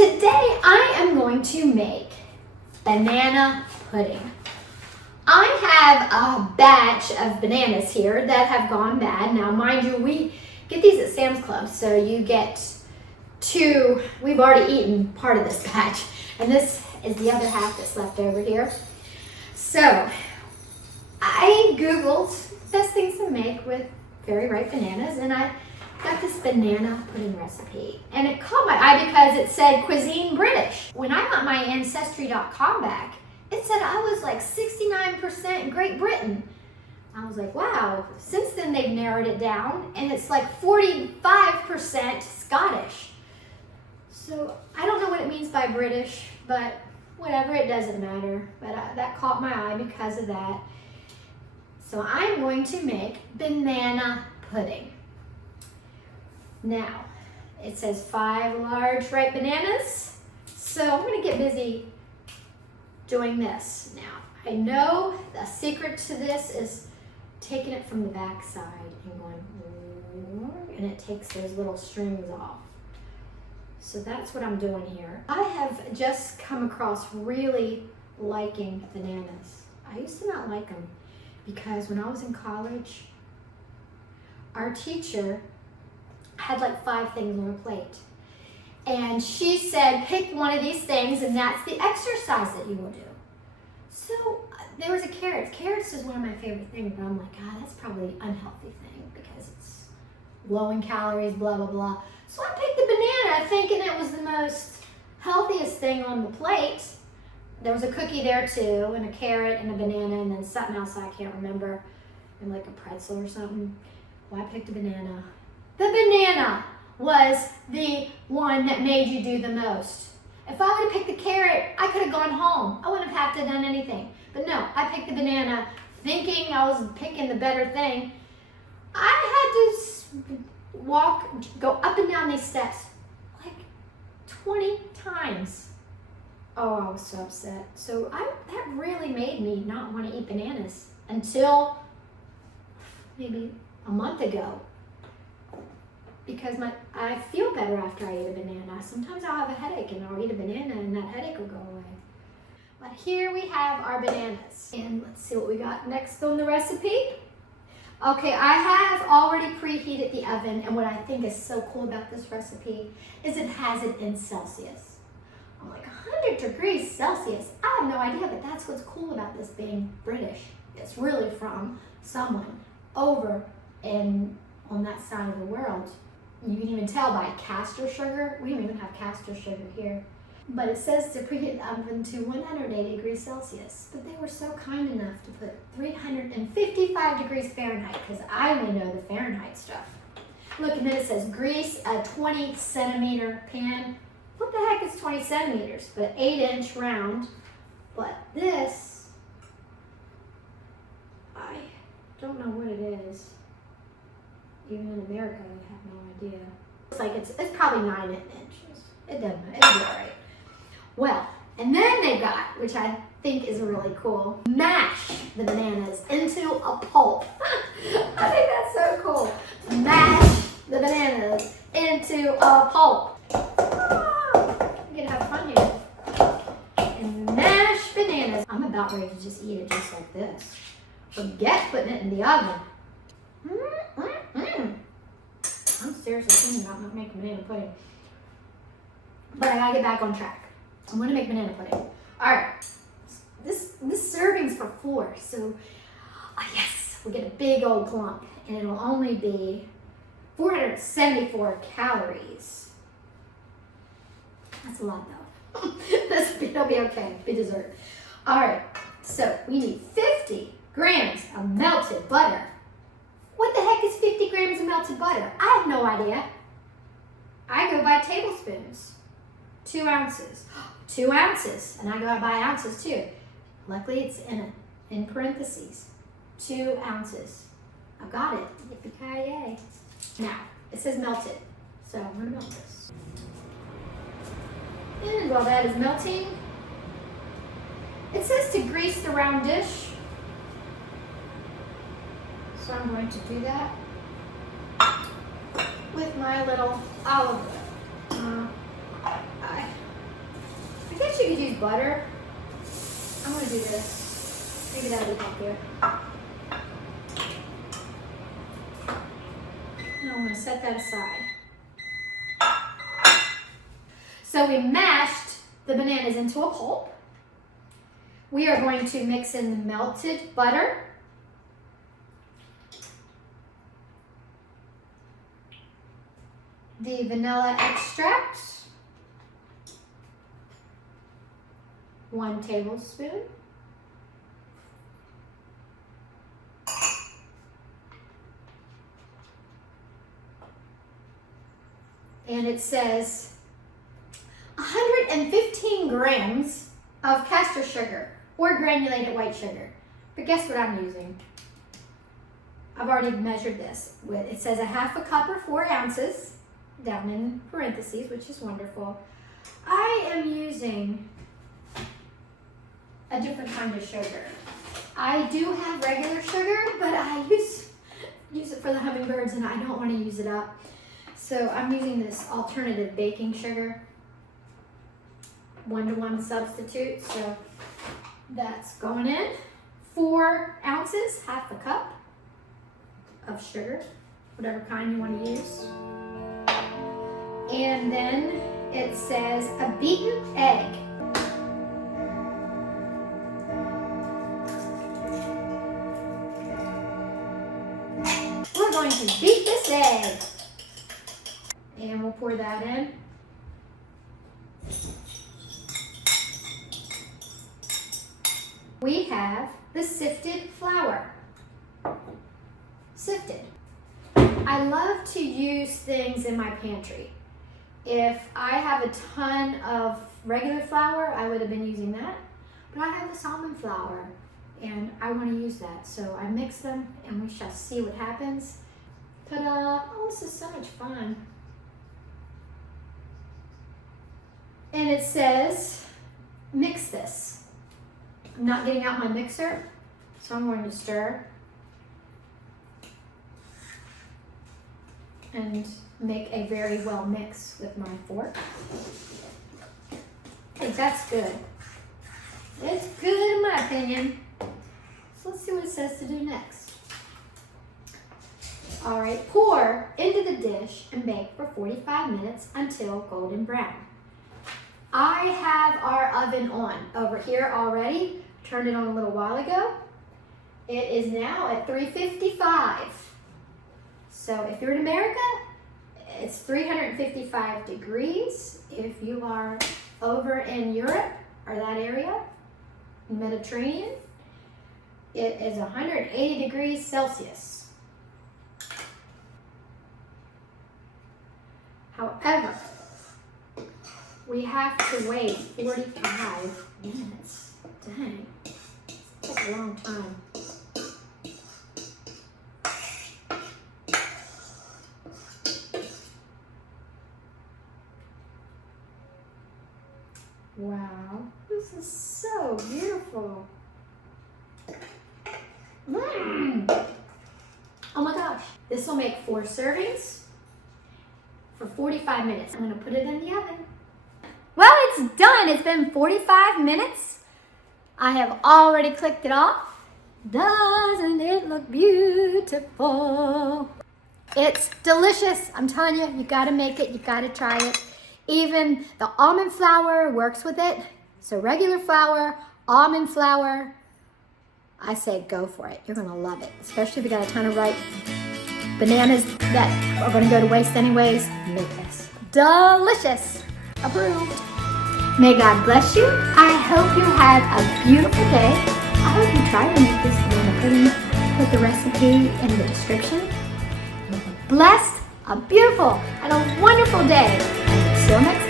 Today I am going to make banana pudding. I have a batch of bananas here that have gone bad. Now, mind you, we get these at Sam's Club, so you get two. We've already eaten part of this batch, and this is the other half that's left over here. So I Googled best things to make with very ripe bananas, and I got this banana pudding recipe. And it caught my eye because it said cuisine British. When I got my Ancestry.com back, it said I was like 69% Great Britain. I was like, wow. Since then they've narrowed it down and it's like 45% Scottish. So I don't know what it means by British, but whatever, it doesn't matter. But that caught my eye because of that. So I'm going to make banana pudding. Now, it says 5 large ripe bananas. So I'm gonna get busy doing this. Now, I know the secret to this is taking it from the back side and going, and it takes those little strings off. So that's what I'm doing here. I have just come across really liking bananas. I used to not like them because when I was in college, our teacher had like 5 things on her plate. And she said, pick one of these things and that's the exercise that you will do. So there was a carrot. Carrots is one of my favorite things, but I'm like, God, that's probably an unhealthy thing because it's low in calories, blah, blah, blah. So I picked the banana thinking it was the most healthiest thing on the plate. There was a cookie there too, and a carrot and a banana, and then something else I can't remember, and like a pretzel or something. Well, I picked a banana. The banana was the one that made you do the most. If I would have picked the carrot, I could have gone home. I wouldn't have had to have done anything. But no, I picked the banana thinking I was picking the better thing. I had to go up and down these steps like 20 times. Oh, I was so upset. So that really made me not want to eat bananas until maybe a month ago. Because I feel better after I eat a banana. Sometimes I'll have a headache and I'll eat a banana and that headache will go away. But here we have our bananas. And let's see what we got next on the recipe. Okay, I have already preheated the oven, and what I think is so cool about this recipe is it has it in Celsius. I'm like 100 degrees Celsius. I have no idea, but that's what's cool about this being British. It's really from someone over on that side of the world. You can even tell by castor sugar. We don't even have castor sugar here. But it says to preheat the oven to 180 degrees Celsius. But they were so kind enough to put 355 degrees Fahrenheit, because I only know the Fahrenheit stuff. Look, and then it says grease a 20 centimeter pan. What the heck is 20 centimeters? But 8-inch round. But this, I don't know what it is. Even in America, I have no idea. Looks like it's probably 9 inches. It doesn't matter. It'll be all right. Well, and then they got, which I think is really cool, mash the bananas into a pulp. I think that's so cool. Mash the bananas into a pulp. I'm gonna have fun here. And mash bananas. I'm about ready to just eat it just like this. Forget putting it in the oven. I'm seriously thinking about not making banana pudding. But I gotta get back on track. I'm gonna make banana pudding. All right, this serving's for 4, so yes, we get a big old clump, and it'll only be 474 calories. That's a lot though. It'll be okay, be dessert. All right, so we need 50 grams of melted butter. What the heck is 50 grams of melted butter? I have no idea. I go by tablespoons. 2 ounces. 2 ounces. And I go by ounces too. Luckily it's in parentheses. 2 ounces. I got it. Yippee-ki-yay. Now, it says melted. So I'm going to melt this. And while that is melting, it says to grease the round dish. So I'm going to do that with my little olive oil. could use butter. I'm gonna do this. Maybe that'll be healthier. And I'm gonna set that aside. So we mashed the bananas into a pulp. We are going to mix in the melted butter, the vanilla extract, 1 tablespoon, and it says 115 grams of castor sugar or granulated white sugar. But guess what I'm using? I've already measured this. It says 1/2 cup or 4 ounces down in parentheses, which is wonderful. I am using a different kind of sugar. I do have regular sugar, but I use it for the hummingbirds and I don't want to use it up. So I'm using this alternative baking sugar, 1-to-1 substitute. So that's going in. 4 ounces, 1/2 cup of sugar, whatever kind you want to use. And then it says a beaten egg. We're going to beat this egg. And we'll pour that in. We have the sifted flour. Sifted. I love to use things in my pantry. If I have a ton of regular flour, I would have been using that. But I have this almond flour and I want to use that. So I mix them and we shall see what happens. Ta-da! Oh, this is so much fun. And it says, mix this. I'm not getting out my mixer, so I'm going to stir and make a very well mix with my fork. I think that's good. It's good in my opinion. So let's see what it says to do next. All right, pour into the dish and bake for 45 minutes until golden brown. I have our oven on over here already. Turned it on a little while ago. It is now at 355. So if you're in America, it's 355 degrees. If you are over in Europe or that area, Mediterranean, it is 180 degrees Celsius. However, we have to wait 45 minutes. Dang, that's a long time. Wow, this is so beautiful. Oh my gosh, this will make 4 servings for 45 minutes. I'm gonna put it in the oven. Well, it's done. It's been 45 minutes. I have already clicked it off. Doesn't it look beautiful? It's delicious. I'm telling you, you gotta make it, you gotta try it. Even the almond flour works with it. So regular flour, almond flour, I say go for it. You're gonna love it, especially if you got a ton of ripe bananas that are gonna go to waste anyways. Make this. Delicious. Approved. May God bless you. I hope you have a beautiful day. I hope you try to make this banana pudding. Put the recipe in the description. Have a blessed, a beautiful, and a wonderful day. Until next time.